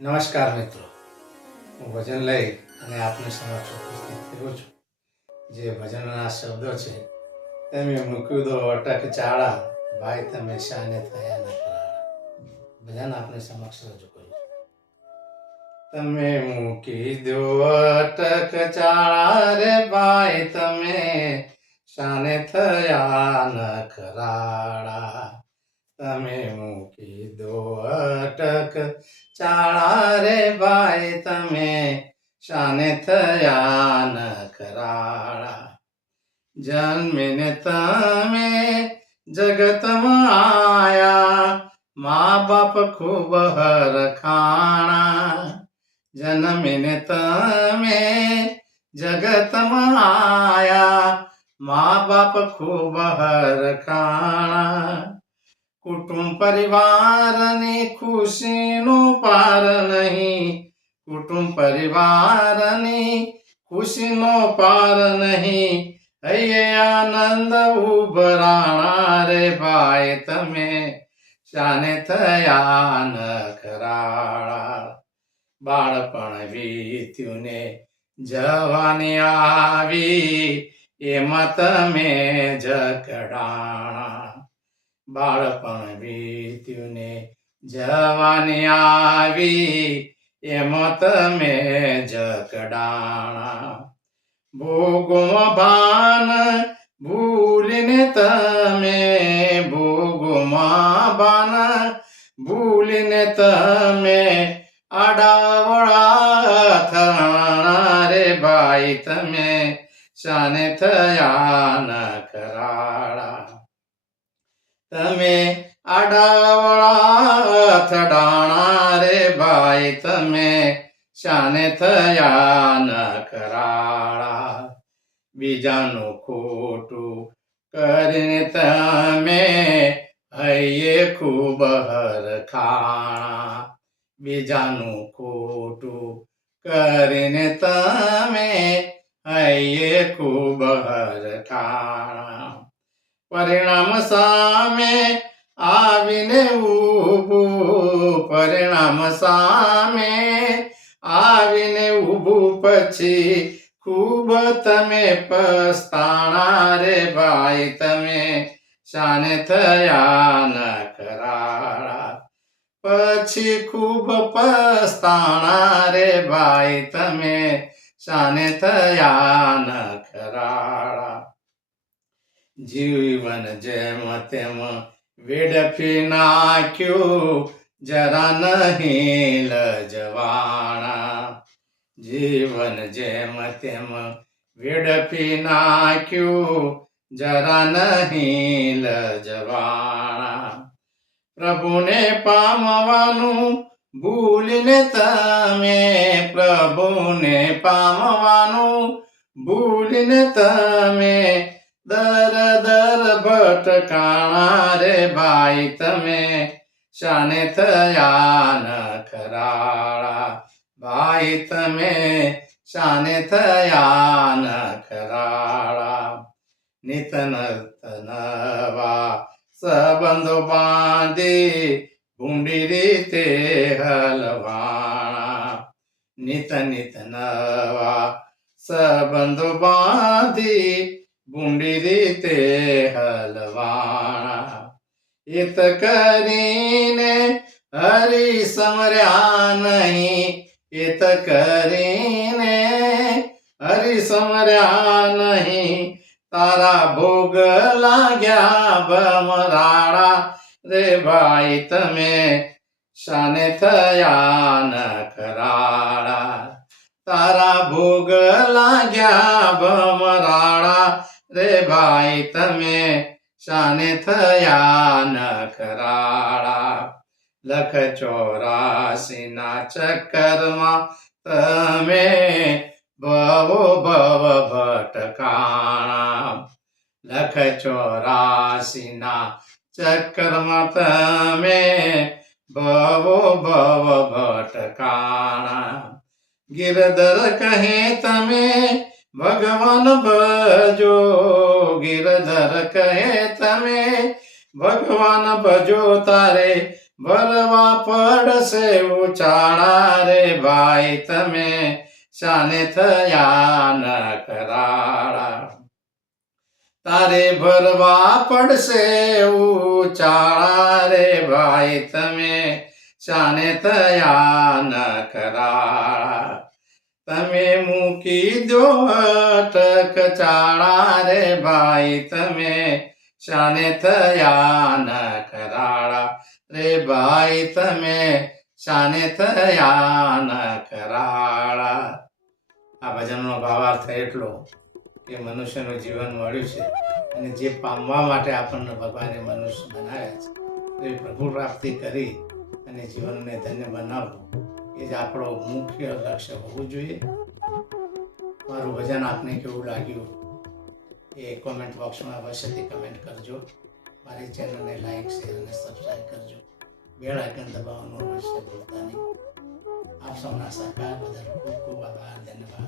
નમસ્કાર મિત્રો, હું ભજન લઈ અને આપની સમક્ષ ઉપસ્થિત થયો છું. જે ભજનના શબ્દો છે, તમે મૂક્યું દો અટક ચાળા, ભાઈ તમે શાને થયા ન કરાળા. ભજન આપની સમક્ષ રજૂ કરું. તમે મૂકી દો અટક ચાળા રે ભાઈ તમે શાને થયા ન કરાળા. તમે મૂકી દો અટક ચાળા રે ભાઈ તમે શાને થયા ન કરાળા. જન્મીને તમે જગતમાં આયા, મા બાપ ખૂબ હરખાણા. જન્મીને તમે જગતમાં આયા, મા બાપ ખૂબ હરખાણા. કુટુંબ પરિવારની ખુશીનો પાર નહીં, કુટુંબ પરિવારની ખુશીનો પાર નહીં. હૈયે આનંદ ઉભરાણા રે ભાઈ તમે શાને થયા ન કરાળા. બાળપણ વીત્યું ને જવાની આવી, એમાં તમે જકડાણા. બાળપણ વીત્યું ને જવાની આવી, એમાં તમે જકડાણા. ભોગોમાં ભાન ભૂલીને તમે, ભોગોમાં ભાન ભૂલીને તમે આડાવડા થણા રે ભાઈ તમે શાને થયા ન કરાળા. તમે આડાવડા થડાણા રે ભાઈ તમે શાને થયા ન કરાળા. બીજાનું ખોટું કરીને તમે હૈયે ખૂબ હરખાણા. બીજાનું ખોટું કરીને તમે હૈયે ખૂબ હરખાણા. પરિણામ સામે આવીને ઊભું, પરિણામ સામે આવીને ઊભું પછી ખૂબ તમે પસ્તાણા રે ભાઈ તમે શાને થયા ન કરાળા. પછી ખૂબ પસ્તાણા રે ભાઈ તમે શાને થયા ન કરાળા. જીવન જેમ તેમ વેડફી નાખ્યું, જરા નહીં લજવાણા. જીવન જેમ તેમ વેડફી નાખ્યું, જરા નહીં લજવાણા. પ્રભુને પામવાનું ભૂલીને તમે, પ્રભુને પામવાનું ભૂલીને તમે દર દર ભટકાણા રે ભાઈ તમે શાને થયા ન કરાળા. ભાઈ તમે શાને થયા ન કરાળા. નિત નવા સંબંધો બાંધી ભૂંડી રીતે હલવાણા. નિત નવા સંબંધો બાંધી ભૂંડી રીતે હલવાણા. હિત કરીને હરી સમર્યા નહીં, હિત કરીને હરી સમર્યા નહીં. તારા ભોગ લાગ્યા ભમરાળા રે ભાઈ તમે શાને થયા ન કરાળા. તારા ભોગ લાગ્યા ભમરાળા રે ભાઈ તમે શાને થયા ન કરાળા. લખ 84 ના ચક્કરમાં તમે ભવો ભવ ભટકાણા. લખ 84 ના ચક્કરમાં તમે ભવો ભવ ભટકાણા. ગિરધર કહે તમે ભગવાન ભજો, ગિરધર કહે તમે ભગવાન ભજો તારે ભરવા પડશે ઉચાળા રે ભાઈ તમે શાને થયા ન કરાળા તારે ભરવા પડશે ઉચાળા રે ભાઈ તમે શાને થયા ન કરાળા તમે મૂકી દો અટક ચાળા રે ભાઈ તમે શાને થયા ન કરાળા રે ભાઈ તમે શાને થયા ન કરાળા આ ભજનનો ભાવાર્થ એટલો કે મનુષ્યનું જીવન મળ્યું છે અને જે પામવા માટે આપણને ભગવાને મનુષ્ય બનાવ્યા છે એ પ્રભુ પ્રાપ્તિ કરી અને જીવનને ધન્ય બનાવવું એ જ આપણો મુખ્ય લક્ષ્ય હોવું જોઈએ. મારું ભજન આપને કેવું લાગ્યું એ કોમેન્ટ બોક્સમાં અવશ્યથી કમેન્ટ કરજો. મારી ચેનલને લાઈક શેર અને સબસ્ક્રાઈબ કરજો. બેલ આઇકન દબાવવાનું અવશ્ય ભૂલતા નહીં. આપ સૌના સહકાર બદલ ખૂબ ખૂબ આભાર. ધન્યવાદ.